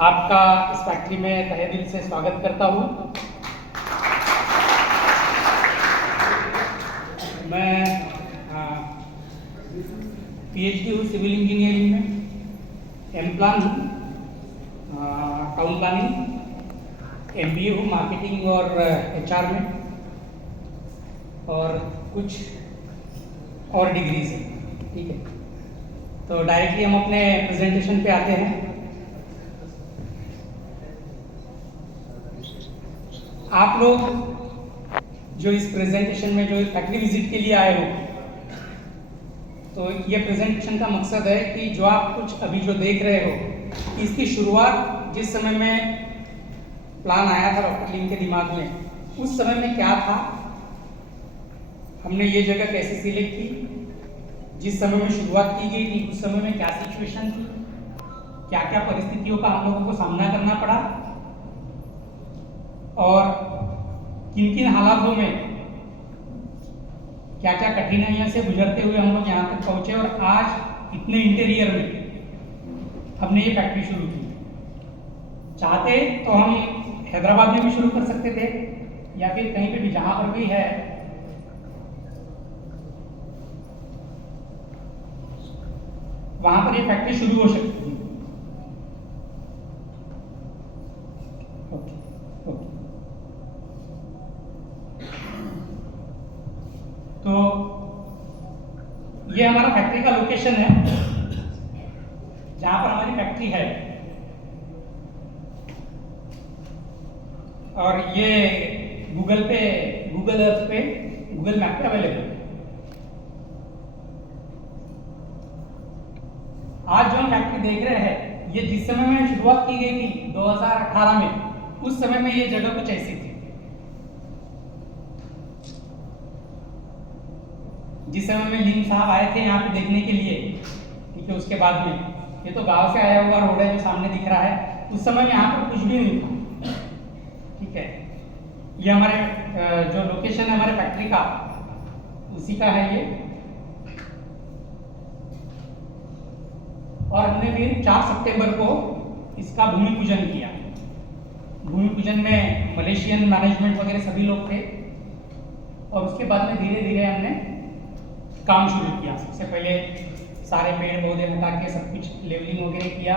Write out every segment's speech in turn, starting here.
आपका इस फैक्ट्री में तहे दिल से स्वागत करता हूँ। मैं पीएचडी हूँ सिविल इंजीनियरिंग में, एमप्लान हूँ टाउन प्लानिंग, एमबीए हूँ मार्केटिंग और एचआर में, और कुछ और डिग्रीज हैं। ठीक है, तो डायरेक्टली हम अपने प्रेजेंटेशन पे आते हैं। आप लोग जो इस प्रेजेंटेशन में जो फैक्ट्री विजिट के लिए आए हो, तो ये प्रेजेंटेशन का मकसद है कि जो आप कुछ अभी जो देख रहे हो, इसकी शुरुआत जिस समय में प्लान आया था डॉक्टर लीम के दिमाग में, उस समय में क्या था, हमने ये जगह कैसे सिलेक्ट की, जिस समय में शुरुआत की गई थी उस समय में क्या सिचुएशन थी, क्या क्या परिस्थितियों का हम लोगों को सामना करना पड़ा, और किन किन हालातों में क्या क्या कठिनाइयों से गुजरते हुए हम लोग यहाँ तक पहुँचे, और आज इतने इंटीरियर में हमने ये फैक्ट्री शुरू की। चाहते तो हम हैदराबाद में भी शुरू कर सकते थे, या फिर कहीं पे भी जहाँ पर भी है वहाँ पर ये फैक्ट्री शुरू हो सकती थी। तो ये हमारा फैक्ट्री का लोकेशन है, जहां पर हमारी फैक्ट्री है, और ये गूगल अर्थ पे, गूगल मैप पे अवेलेबल है। आज जो हम फैक्ट्री देख रहे हैं, ये जिस समय में शुरुआत की गई थी 2018 में, उस समय में ये जगह कुछ ऐसी थी। जिस समय में लीम साहब आए थे यहाँ पे देखने के लिए, ठीक है, उसके बाद में ये तो गांव से आया हुआ रोड है जो सामने दिख रहा है, उस समय में यहाँ पर कुछ भी नहीं था। ठीक है, ये हमारे जो लोकेशन है हमारे फैक्ट्री का, उसी का है ये। और हमने फिर 4 सितंबर को इसका भूमि पूजन किया। भूमि पूजन में मलेशियन मैनेजमेंट वगैरह सभी लोग थे, और उसके बाद में धीरे धीरे हमने काम शुरू किया। सबसे पहले सारे पेड़ पौधे हटा के सब कुछ लेवलिंग वगैरह किया,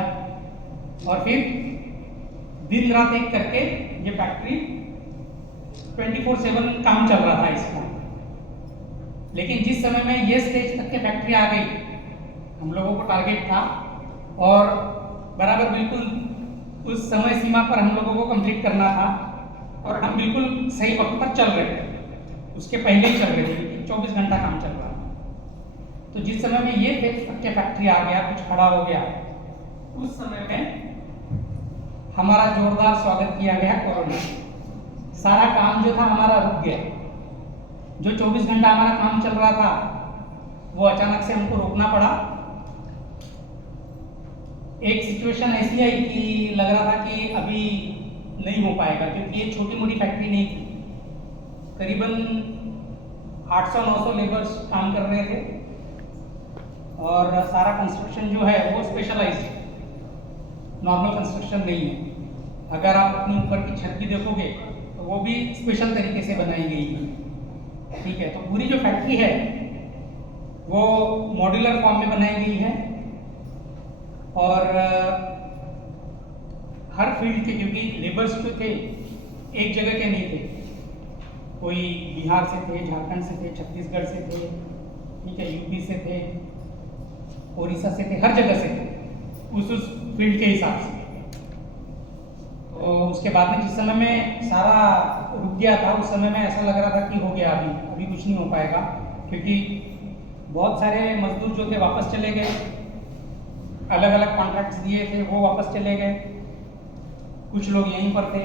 और फिर दिन रात एक करके ये फैक्ट्री 24/7 काम चल रहा था इसका। लेकिन जिस समय में ये स्टेज तक के फैक्ट्री आ गई, हम लोगों को टारगेट था, और बराबर बिल्कुल उस समय सीमा पर हम लोगों को कंप्लीट करना था, और हम बिल्कुल सही वक्त पर चल रहे थे। उसके पहले ही चल रहे थे, 24 घंटा काम चल रहा था। तो जिस समय में ये फैक्ट्री आ गया, कुछ खड़ा हो गया, उस समय में हमारा जोरदार स्वागत किया गया कोरोना। सारा काम जो था हमारा रुक गया। जो 24 घंटा हमारा काम चल रहा था, वो अचानक से हमको रोकना पड़ा। एक सिचुएशन ऐसी आई कि लग रहा था कि अभी नहीं हो पाएगा, क्योंकि ये छोटी मोटी फैक्ट्री नहीं थी। करीबन 800-900 लेबर्स काम कर रहे थे, और सारा कंस्ट्रक्शन जो है वो स्पेशलाइज्ड, नॉर्मल कंस्ट्रक्शन नहीं है। अगर आप अपनी ऊपर की छत भी देखोगे तो वो भी स्पेशल तरीके से बनाई गई है। ठीक है, तो पूरी जो फैक्ट्री है वो मॉड्यूलर फॉर्म में बनाई गई है, और हर फील्ड के, क्योंकि लेबर्स जो थे एक जगह के नहीं थे, कोई बिहार से थे, झारखंड से थे, छत्तीसगढ़ से थे, ठीक है, यूपी से थे, ओडिशा से थे, हर जगह से थे, उस फील्ड के हिसाब से। तो उसके बाद में जिस समय में सारा रुक गया था, उस समय में ऐसा लग रहा था कि हो गया, अभी कुछ नहीं हो पाएगा, क्योंकि बहुत सारे मजदूर जो थे वापस चले गए, अलग अलग कॉन्ट्रैक्ट्स दिए थे वो वापस चले गए, कुछ लोग यहीं पर थे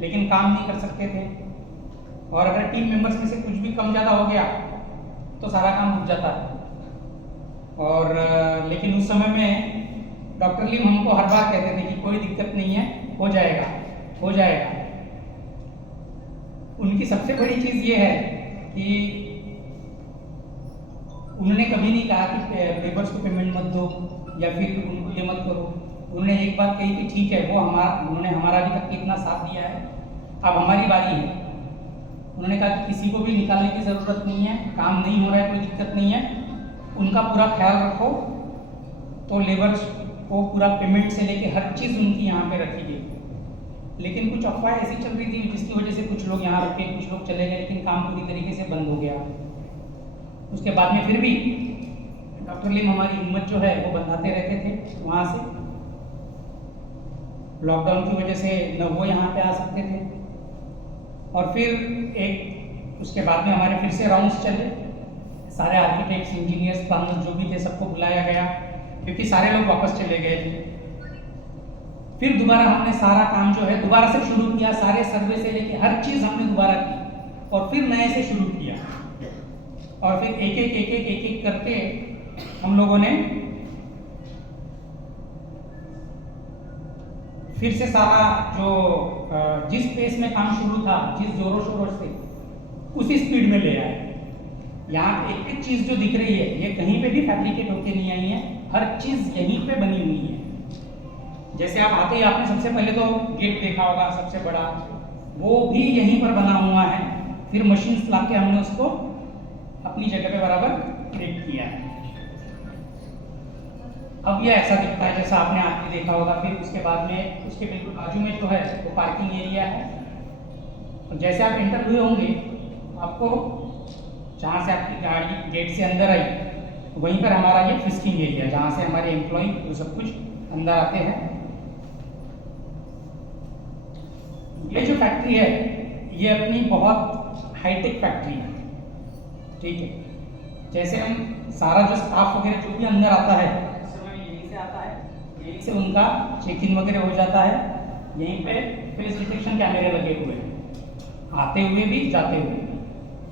लेकिन काम नहीं कर सकते थे, और अगर टीम मेंबर्स में से कुछ भी कम ज़्यादा हो गया तो सारा काम रुक जाता है। और लेकिन उस समय में डॉक्टर लीम हमको हर बार कहते थे कि कोई दिक्कत नहीं है, हो जाएगा हो जाएगा। उनकी सबसे बड़ी चीज़ ये है कि उन्होंने कभी नहीं कहा कि लेबर्स को पेमेंट मत दो, या फिर उनको ये मत करो, उन्होंने एक बात कही कि ठीक है, उन्होंने हमारा अभी तक इतना साथ दिया है, अब हमारी बारी है। उन्होंने कहा कि किसी को भी निकालने की ज़रूरत नहीं है, काम नहीं हो रहा है, कोई दिक्कत नहीं है, उनका पूरा ख्याल रखो। तो लेबर्स को पूरा पेमेंट से लेके हर चीज़ उनकी यहाँ पे रखी गई। लेकिन कुछ अफवाह ऐसी चल रही थी जिसकी वजह से कुछ लोग यहाँ रखे, कुछ लोग चले गए, लेकिन काम पूरी तरीके से बंद हो गया। उसके बाद में फिर भी डॉक्टर लिम हमारी हिम्मत जो है वो बंधाते रहते थे वहाँ से। लॉकडाउन की वजह से न वो यहाँ पे आ सकते थे। और फिर उसके बाद में हमारे फिर से राउंड्स चले, सारे आर्किटेक्ट्स, इंजीनियर्स, प्लानर्स जो भी थे सबको बुलाया गया, क्योंकि सारे लोग वापस चले गए थे। फिर दोबारा हमने सारा काम जो है दोबारा से शुरू किया, सारे सर्वे से लेके हर चीज़ हमने दोबारा की और फिर नए से शुरू किया। और फिर एक एक करके हम लोगों ने फिर से सारा जो जिस पेस में काम शुरू था, जिस जोरों शोरों से, उसी स्पीड में ले आए। यहाँ एक एक चीज़ जो दिख रही है ये कहीं पे भी फैब्रिकेट होके नहीं आई है, हर चीज़ यहीं पे बनी हुई है। जैसे आप आते ही आपने सबसे पहले तो गेट देखा होगा सबसे बड़ा, वो भी यहीं पर बना हुआ है। फिर मशीन ला के हमने उसको अपनी जगह पे बराबर क्रिएट किया है। अब ये ऐसा दिखता है जैसा आपने आगे देखा होगा। फिर उसके बाद में उसके बिल्कुल बाजू में जो है वो पार्किंग एरिया है। और जैसे आप एंटर हुए होंगे, आपको जहाँ से आपकी गाड़ी गेट से अंदर आई, वहीं पर हमारा ये फिस्किंग एरिया, जहाँ से हमारे एम्प्लॉय वो सब कुछ अंदर आते हैं। ये जो फैक्ट्री है ये अपनी बहुत हाईटेक फैक्ट्री है, ठीक है। जैसे हम सारा जो स्टाफ वगैरह जो भी अंदर आता है, यहीं से आता है, यहीं से उनका चेक इन वगैरह हो जाता है। यहीं पे फेस डिटेक्शन कैमरे लगे हुए हैं, आते हुए भी जाते हुए भी,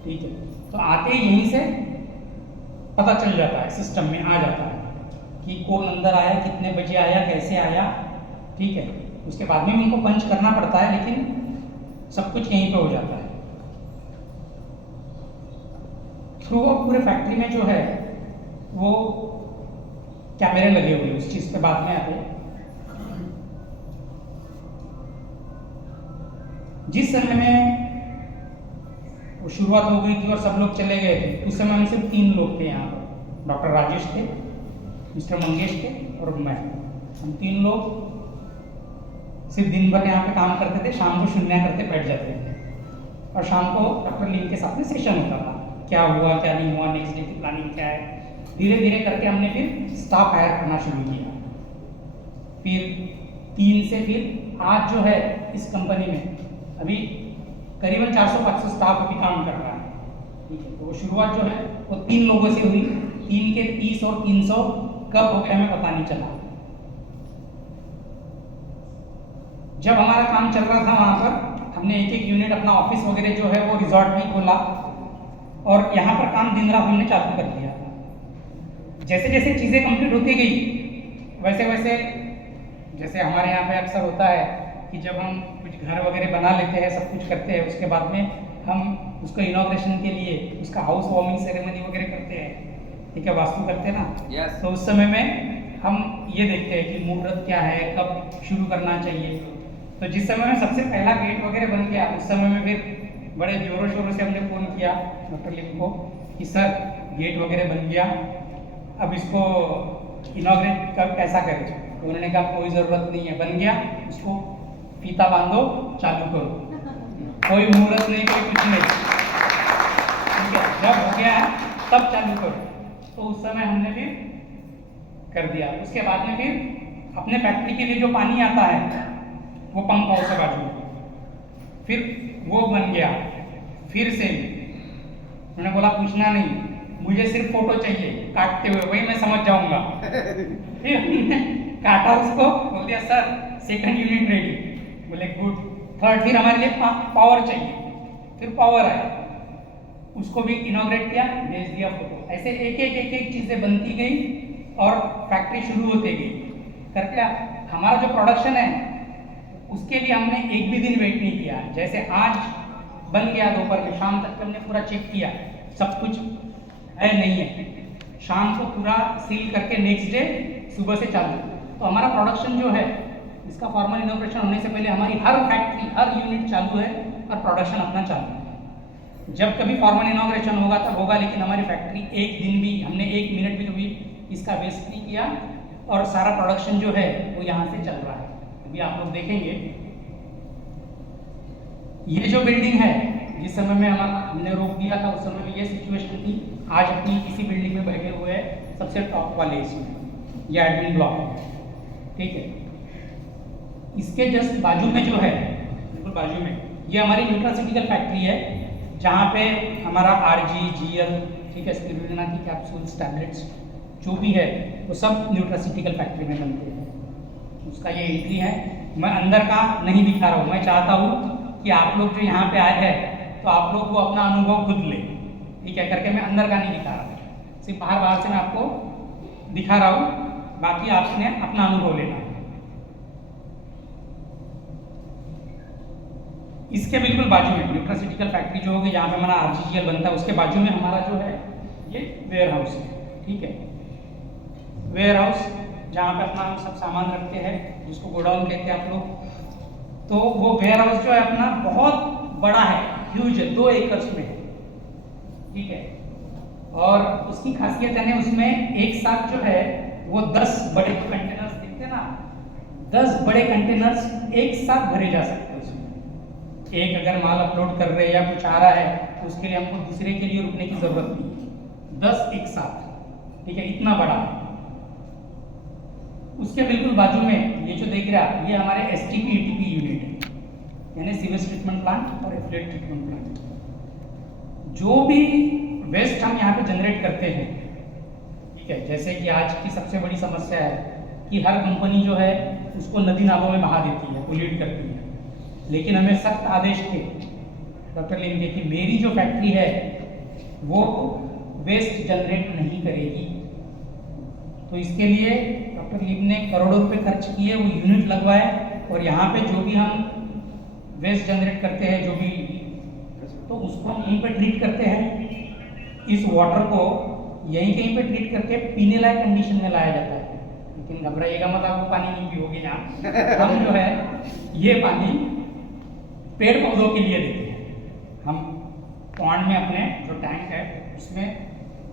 ठीक है। तो आते ही यहीं से पता चल जाता है, सिस्टम में आ जाता है कि कौन अंदर आया, कितने बजे आया, कैसे आया, ठीक है। उसके बाद में उनको पंच करना पड़ता है, लेकिन सब कुछ यहीं पे हो जाता है। थ्रू पूरे फैक्ट्री में जो है वो कैमरे लगे हुए, उस चीज़ पे बाद में आते हैं। जिस समय में वो शुरुआत हो गई थी और सब लोग चले गए थे, उस समय हम सिर्फ 3 लोग थे यहाँ पर। डॉक्टर राजेश थे, मिस्टर मंगेश थे और मैं। हम 3 लोग सिर्फ दिन भर यहाँ पे काम करते थे, शाम को शून्य करते बैठ जाते थे। और शाम को डॉक्टर लिम के साथ में सेशन होता था, क्या हुआ क्या नहीं हुआ, नेक्स्ट डे की प्लानिंग क्या है। धीरे धीरे करके हमने फिर स्टाफ हायर करना शुरू किया। फिर 3 से फिर आज जो है इस कंपनी में अभी करीबन 400-500 स्टाफ अभी काम कर रहा है, ठीक है। तो वो शुरुआत जो है वो 3 लोगों से हुई। 3 के 30 और 300 कब हो गया हमें पता नहीं चला। जब हमारा काम चल रहा था वहाँ पर हमने एक यूनिट अपना ऑफिस वगैरह जो है वो रिजॉर्ट में खोला और यहाँ पर काम दिन रात हमने चालू कर दिया। जैसे जैसे चीज़ें कंप्लीट होती गई वैसे वैसे, जैसे हमारे यहाँ पे अक्सर होता है कि जब हम कुछ घर वगैरह बना लेते हैं, सब कुछ करते हैं, उसके बाद में हम उसको इनॉग्रेशन के लिए उसका हाउस वार्मिंग सेरेमनी वगैरह करते हैं, ठीक है, वास्तु करते हैं ना। yes. तो उस समय में हम ये देखते हैं कि मुहूर्त क्या है, कब शुरू करना चाहिए। तो जिस समय में सबसे पहला गेट वगैरह बन गया, उस समय में फिर बड़े जोरों शोरों से हमने फ़ोन किया डॉक्टर लिम को कि सर गेट वगैरह बन गया, अब इसको इनॉग्रेट कब कैसा करें। तो उन्होंने कहा कोई ज़रूरत नहीं है, बन गया, उसको फीता बांधो, चालू करो, कोई मुहूर्त नहीं, कोई कुछ नहीं, ठीक है। जब हो गया है तब चालू करो। तो उस समय हमने फिर कर दिया। उसके बाद में फिर अपने फैक्ट्री के लिए जो पानी आता है वो पंप हाउस है बाजू में, फिर वो बन गया। फिर से उन्होंने बोला पूछना नहीं, मुझे सिर्फ फोटो चाहिए काटते हुए, वही मैं समझ जाऊंगा। काटा उसको, बोल दिया सर सेकंड यूनिट रेडी, बोले गुड। थर्ड, फिर हमारे लिए पावर चाहिए, फिर पावर आया, उसको भी इनॉग्रेट किया, भेज दिया फोटो। ऐसे एक एक चीज़ें बनती गई और फैक्ट्री शुरू होती गई करके हमारा जो प्रोडक्शन है उसके लिए हमने एक भी दिन वेट नहीं किया। जैसे आज बन गया दोपहर में, शाम तक हमने पूरा चेक किया सब कुछ है नहीं है, शाम को पूरा सील करके नेक्स्ट डे सुबह से चालू। तो हमारा प्रोडक्शन जो है, इसका फॉर्मल इनॉग्रेशन होने से पहले हमारी हर फैक्ट्री, हर यूनिट चालू है और प्रोडक्शन अपना चालू है। जब कभी फॉर्मल इनॉग्रेशन होगा तब होगा, लेकिन हमारी फैक्ट्री एक दिन भी, हमने 1 मिनट भी कभी इसका वेस्ट नहीं किया और सारा प्रोडक्शन जो है वो यहाँ से चल रहा है। अभी आप लोग देखेंगे ये जो बिल्डिंग है, जिस समय में हमने रोक दिया था उस समय में ये सिचुएशन थी। आज अपनी इसी बिल्डिंग में बैठे हुए हैं सबसे टॉप वाले इसमें, ये एडमिन ब्लॉक है, ठीक है। इसके जस्ट बाजू में जो है, बिल्कुल बाजू में, ये हमारी न्यूट्रास्यूटिकल फैक्ट्री है, जहाँ पे हमारा RG-GL, ठीक है, स्पिरुलिना की कैप्सूल्स, टैबलेट्स जो भी है वो सब न्यूट्रास्यूटिकल फैक्ट्री में बनते हैं। उसका ये एंट्री है। मैं अंदर का नहीं दिखा रहा हूँ, मैं चाहता हूँ कि आप लोग जो यहाँ पे आए हैं तो आप लोग को अपना अनुभव खुद ले, ठीक है, करके मैं अंदर का नहीं दिखा रहा, सिर्फ बाहर से मैं आपको दिखा रहा हूँ, बाकी आपने अपना अनुभव लेना है। इसके बिल्कुल बाजू में न्यूट्रास्यूटिकल फैक्ट्री जो होगी, जहाँ पे हमारा RG-GL बनता है, उसके बाजू में हमारा जो है ये वेयर हाउस है, ठीक है। वेयर हाउस जहाँ पे अपना हम सब सामान रखते हैं, जिसको गोडाउन कहते हैं आप लोग। तो वो वेयर हाउस जो है अपना बहुत बड़ा है, ह्यूज है, 2 एकड़ में है, ठीक है। और उसकी खासियत है उसमें एक साथ जो है वो 10 बड़े कंटेनर्स दिखते हैं ना, 10 बड़े कंटेनर्स एक साथ भरे जा सकते हैं उसमें। एक अगर माल अपलोड कर रहे हैं या कुछ आ रहा है तो उसके लिए हमको दूसरे के लिए रुकने की जरूरत नहीं है, 10 एक साथ, ठीक है, इतना बड़ा। उसके बिल्कुल बाजू में ये जो देख रहा है, ये हमारे STP-ATP यूनिट है, यानी सीवेज ट्रीटमेंट प्लांट और एफ्लुएंट ट्रीटमेंट प्लांट। जो भी वेस्ट हम यहाँ पे जनरेट करते हैं, ठीक है, जैसे कि आज की सबसे बड़ी समस्या है कि हर कंपनी जो है उसको नदी नालों में बहा देती है, पोल्यूट करती है। लेकिन हमें सख्त आदेश थे डॉक्टर लीम के कि मेरी जो फैक्ट्री है वो वेस्ट जनरेट नहीं करेगी। तो इसके लिए डॉक्टर लीम ने करोड़ों रुपए खर्च किए, वो यूनिट लगवाए, और यहाँ पे जो भी हम वेस्ट जनरेट करते हैं, जो भी, तो उसको हम यहीं पे ट्रीट करते हैं। इस वाटर को यहीं कहीं पे ट्रीट करके पीने लायक कंडीशन में लाया जाता है। लेकिन घबराइएगा मत, आपको पानी नहीं पियोगे यहाँ। हम जो है ये पानी पेड़ पौधों के लिए देते हैं। हम पॉन्ड में अपने जो टैंक है उसमें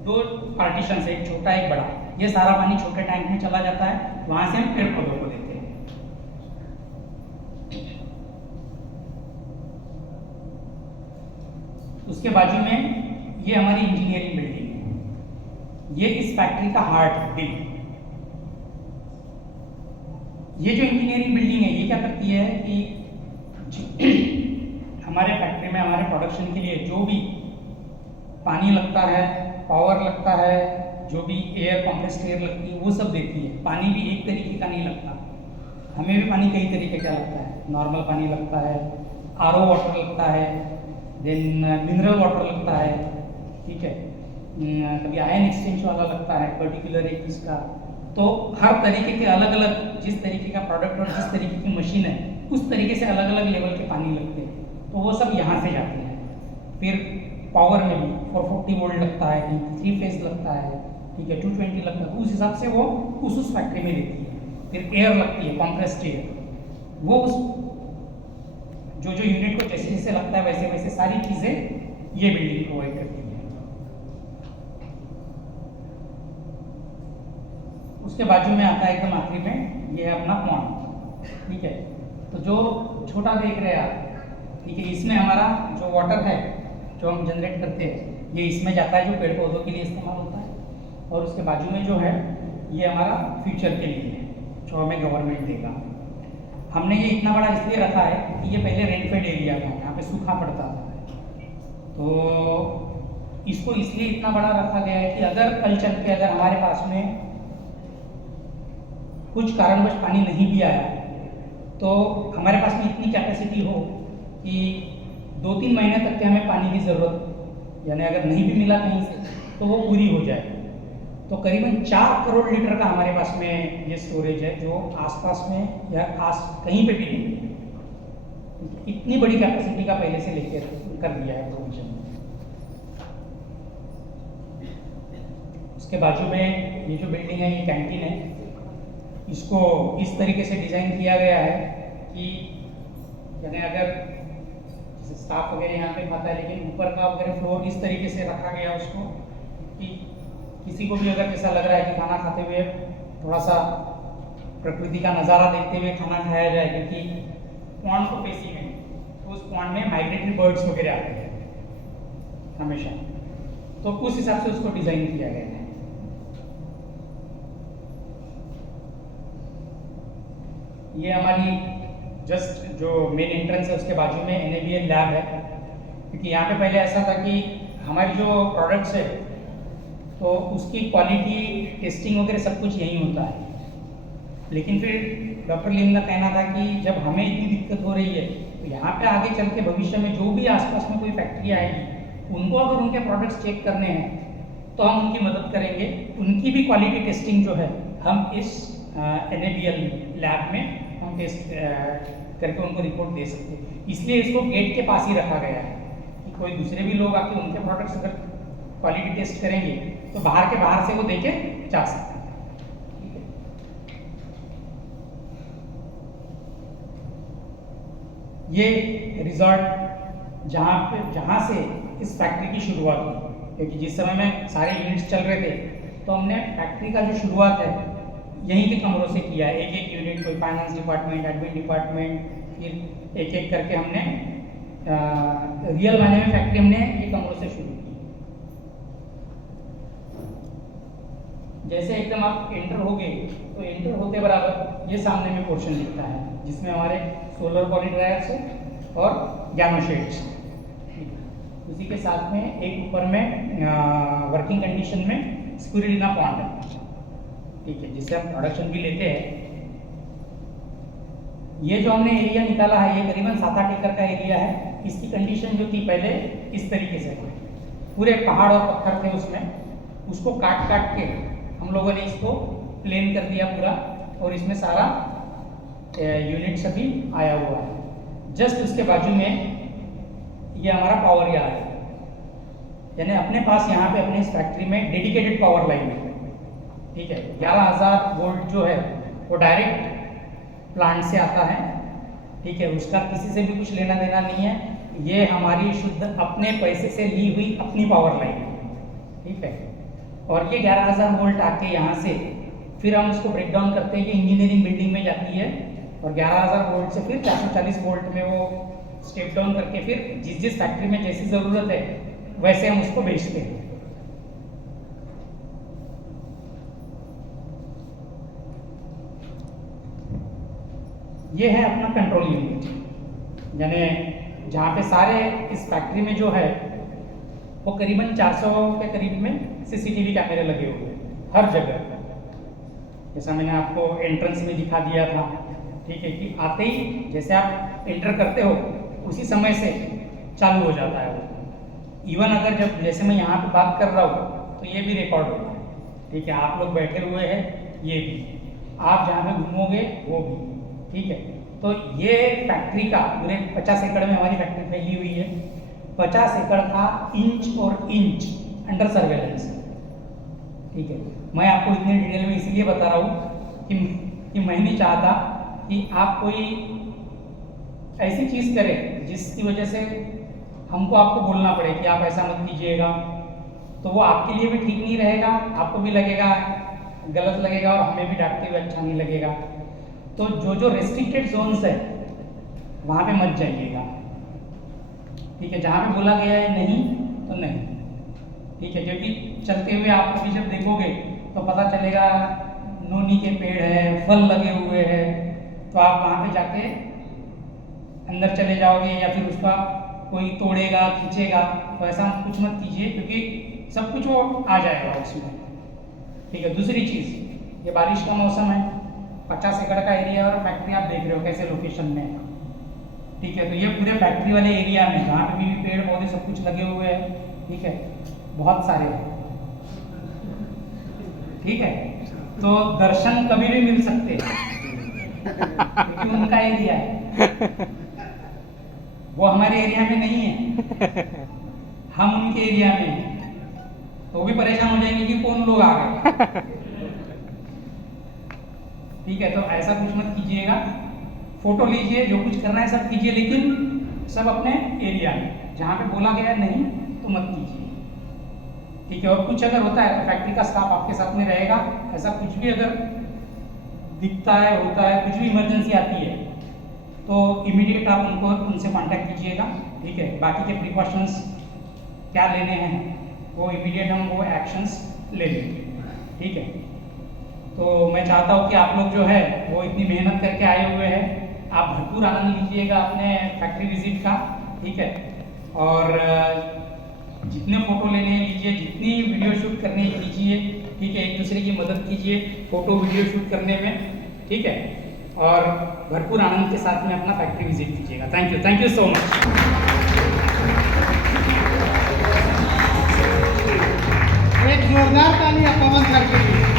2 पार्टीशन है, एक छोटा एक बड़ा, ये सारा पानी छोटे टैंक में चला जाता है, वहां से हम पेड़ पौधों को देते हैं। उसके बाजू में ये हमारी इंजीनियरिंग बिल्डिंग है, ये इस फैक्ट्री का हार्ट है, दिल। ये जो इंजीनियरिंग बिल्डिंग है ये क्या करती है कि हमारे फैक्ट्री में हमारे प्रोडक्शन के लिए जो भी पानी लगता है, पावर लगता है, जो भी एयर, कंप्रेस्ड एयर लगती है, वो सब देती है। पानी भी एक तरीके का नहीं लगता, हमें भी पानी कई तरीके का लगता है। नॉर्मल पानी लगता है, RO वाटर लगता है, देन मिनरल वाटर लगता है, ठीक है, कभी आयन एक्सचेंज वाला लगता है पर्टिकुलर एक इसका। तो हर तरीके के अलग अलग, जिस तरीके का प्रोडक्ट और जिस तरीके की मशीन है उस तरीके से अलग अलग लेवल के पानी लगते हैं, तो वो सब यहाँ से जाते हैं। फिर पावर में भी 440 वोल्ट लगता है, 3 फेज लगता है, ठीक है, 220 लगता है, उस हिसाब से वो उस फैक्ट्री में देती है। फिर एयर लगती है, कॉम्प्रेस्ड एयर, वो उस जो यूनिट को जैसे जैसे लगता है वैसे वैसे सारी चीज़ें ये बिल्डिंग प्रोवाइड करती है। उसके बाजू में आता है एकदम आखिरी में, ये है अपना पॉन्ड, ठीक है। तो जो छोटा देख रहे हैं आप, ठीक है, इसमें हमारा जो वाटर है जो हम जनरेट करते हैं ये इसमें जाता है, जो पेड़ पौधों के लिए इस्तेमाल होता है। और उसके बाजू में जो है ये हमारा फ्यूचर के लिए है, जो हमें गवर्नमेंट देगा। हमने ये इतना बड़ा इसलिए रखा है कि ये पहले रेनफेड एरिया था, यहाँ पे सूखा पड़ता था, तो इसको इसलिए इतना बड़ा रखा गया है कि अगर कल चल के अगर हमारे पास में कुछ कारणवश पानी नहीं भी आया तो हमारे पास में इतनी कैपेसिटी हो कि 2-3 महीने तक के हमें पानी की ज़रूरत, यानी अगर नहीं भी मिला कहीं से तो वो पूरी हो जाए। तो करीबन 4 करोड़ लीटर का हमारे पास में ये स्टोरेज है, जो आसपास में या कहीं पे भी नहीं है। इतनी बड़ी कैपेसिटी का पहले से लेकर कर दिया है प्रोविजन। उसके बाजू में ये जो बिल्डिंग है ये कैंटीन है, इसको इस तरीके से डिज़ाइन किया गया है कि यानी अगर जैसे स्टाफ वगैरह यहाँ पे खाता है, लेकिन ऊपर का वगैरह फ्लोर इस तरीके से रखा गया उसको कि किसी को भी अगर ऐसा लग रहा है कि खाना खाते हुए थोड़ा सा प्रकृति का नज़ारा देखते हुए खाना खाया जाए, क्योंकि पॉन्ड को फेसिंग है तो उस पॉन्ड में माइग्रेटरी बर्ड्स वगैरह आते हैं हमेशा, तो उस हिसाब से उसको डिज़ाइन किया गया है। ये हमारी जस्ट जो मेन एंट्रेंस है उसके बाजू में NABL लैब है, क्योंकि यहाँ पे पहले ऐसा था कि हमारी जो प्रोडक्ट्स है तो उसकी क्वालिटी टेस्टिंग वगैरह सब कुछ यहीं होता है, लेकिन फिर डॉक्टर लिम का कहना था कि जब हमें इतनी दिक्कत हो रही है तो यहाँ पे आगे चल के भविष्य में जो भी आसपास में कोई फैक्ट्री आएगी उनको अगर उनके प्रोडक्ट्स चेक करने हैं तो हम उनकी मदद करेंगे, उनकी भी क्वालिटी टेस्टिंग जो है हम इस NABL लैब में हम टेस्ट करके उनको रिपोर्ट दे सकते हैं। इसलिए इसको गेट के पास ही रखा गया है कि कोई दूसरे भी लोग आके उनके प्रोडक्ट्स अगर क्वालिटी टेस्ट करेंगे तो बाहर से वो देके जा सकते हैं। ये रिजॉर्ट जहाँ से इस फैक्ट्री की शुरुआत हुई, क्योंकि जिस समय में सारे यूनिट्स चल रहे थे तो हमने फैक्ट्री का जो शुरुआत है यहीं के कमरों से किया है। एक एक यूनिट, कोई फाइनेंस डिपार्टमेंट, एडमिन डिपार्टमेंट, फिर एक एक करके हमने रियल मायने में फैक्ट्री हमने ये कमरों से शुरू की। जैसे एकदम आप एंटर हो गए तो एंटर होते बराबर ये सामने में पोर्शन दिखता है जिसमें हमारे सोलर पॉली ड्रायर्स है और गैनो शेड्स। उसी के साथ में एक ऊपर में वर्किंग कंडीशन में स्पिरुलिना पॉन्ड है, ठीक है, जिससे हम प्रोडक्शन भी लेते हैं। ये जो हमने एरिया निकाला है ये करीबन 7-8 एकड़ का एरिया है। इसकी कंडीशन जो थी पहले इस तरीके से थी, पूरे पहाड़ और पत्थर थे उसमें, उसको काट काट के हम लोगों ने इसको प्लेन कर दिया पूरा, और इसमें सारा यूनिट सभी आया हुआ है। जस्ट उसके बाजू में ये हमारा पावर यार्ड है, यानी अपने पास यहाँ पे अपने इस फैक्ट्री में डेडिकेटेड पावर लाइन है, ठीक है। 11,000 वोल्ट जो है वो डायरेक्ट प्लांट से आता है, ठीक है, उसका किसी से भी कुछ लेना देना नहीं है। ये हमारी शुद्ध अपने पैसे से ली हुई अपनी पावर लाइन है, ठीक है। और ये 11,000 वोल्ट आके यहाँ से फिर हम उसको ब्रेक डाउन करते हैं, ये इंजीनियरिंग बिल्डिंग में जाती है और 11,000 वोल्ट से फिर 440 वोल्ट में वो स्टेप डाउन करके फिर जिस जिस फैक्ट्री में जैसी ज़रूरत है वैसे हम उसको बेचते हैं। ये है अपना कंट्रोल यूनिट, यानी जहाँ पे सारे इस फैक्ट्री में जो है वो करीबन 400 के करीब में CCTV कैमरे लगे हुए हैं हर जगह, जैसा मैंने आपको एंट्रेंस में दिखा दिया था, ठीक है, कि आते ही जैसे आप एंटर करते हो उसी समय से चालू हो जाता है वो। इवन अगर जब जैसे मैं यहाँ पे बात कर रहा हूँ तो ये भी रिकॉर्ड होता है, ठीक है, आप लोग बैठे हुए हैं ये भी, आप जहाँ पे घूमोगे वो भी, ठीक है। तो ये फैक्ट्री का पूरे 50 एकड़ में हमारी फैक्ट्री फैली हुई है। 50 एकड़ का इंच और इंच अंडर सर्वेलेंस, ठीक है। मैं आपको इतनी डिटेल में इसलिए बता रहा हूँ कि मैं नहीं चाहता कि आप कोई ऐसी चीज़ करें जिसकी वजह से हमको आपको बोलना पड़े कि आप ऐसा मत कीजिएगा, तो वो आपके लिए भी ठीक नहीं रहेगा, आपको भी लगेगा गलत लगेगा और हमें भी डांटते हुए अच्छा नहीं लगेगा। तो जो जो रेस्ट्रिक्टेड जोन्स है वहाँ पे मत जाइएगा, ठीक है। जहाँ पे बोला गया है नहीं तो नहीं, ठीक है, क्योंकि चलते हुए आप कभी जब देखोगे तो पता चलेगा नोनी के पेड़ है, फल लगे हुए हैं, तो आप वहाँ पे जाके अंदर चले जाओगे या फिर उसका कोई तोड़ेगा खींचेगा, तो ऐसा कुछ मत कीजिए क्योंकि सब कुछ वो आ जाएगा उसमें, ठीक है। दूसरी चीज़, ये बारिश का मौसम है, 50 एकड़ का एरिया और फैक्ट्री आप देख रहे हो कैसे लोकेशन में, ठीक है। तो ये पूरे फैक्ट्री वाले एरिया में जहाँ पे भी पेड़ पौधे सब कुछ लगे हुए हैं, ठीक है, बहुत सारे हैं, ठीक है। तो दर्शन कभी भी मिल सकते हैं क्योंकि उनका एरिया है, वो हमारे एरिया में नहीं है, हम उनके एरिया में हैं, तो वो भी परेशान हो जाएंगे कि कौन लोग आ गए। ठीक है, तो ऐसा कुछ मत कीजिएगा। फोटो लीजिए, जो कुछ करना है सब कीजिए, लेकिन सब अपने एरिया में, जहाँ पे बोला गया है नहीं तो मत कीजिए, ठीक है। और कुछ अगर होता है तो फैक्ट्री का स्टाफ आपके साथ में रहेगा, ऐसा कुछ भी अगर दिखता है, होता है, कुछ भी इमरजेंसी आती है तो इमीडिएट आप उनसे कांटेक्ट कीजिएगा, ठीक है। बाकी के प्रिकॉशंस क्या लेने हैं वो इमीडिएट हम वो एक्शंस ले लेंगे, ठीक है। तो मैं चाहता हूँ कि आप लोग जो है वो इतनी मेहनत करके आए हुए हैं, आप भरपूर आनंद लीजिएगा अपने फैक्ट्री विजिट का, ठीक है। और जितने फोटो लेने हैं लीजिए, जितनी वीडियो शूट करनी है कीजिए, ठीक है। एक दूसरे की मदद कीजिए फोटो वीडियो शूट करने में, ठीक है। और भरपूर आनंद के साथ में अपना फैक्ट्री विजिट कीजिएगा। Thank you so much. एक जोरदार ताली आप पवन सर के लिए।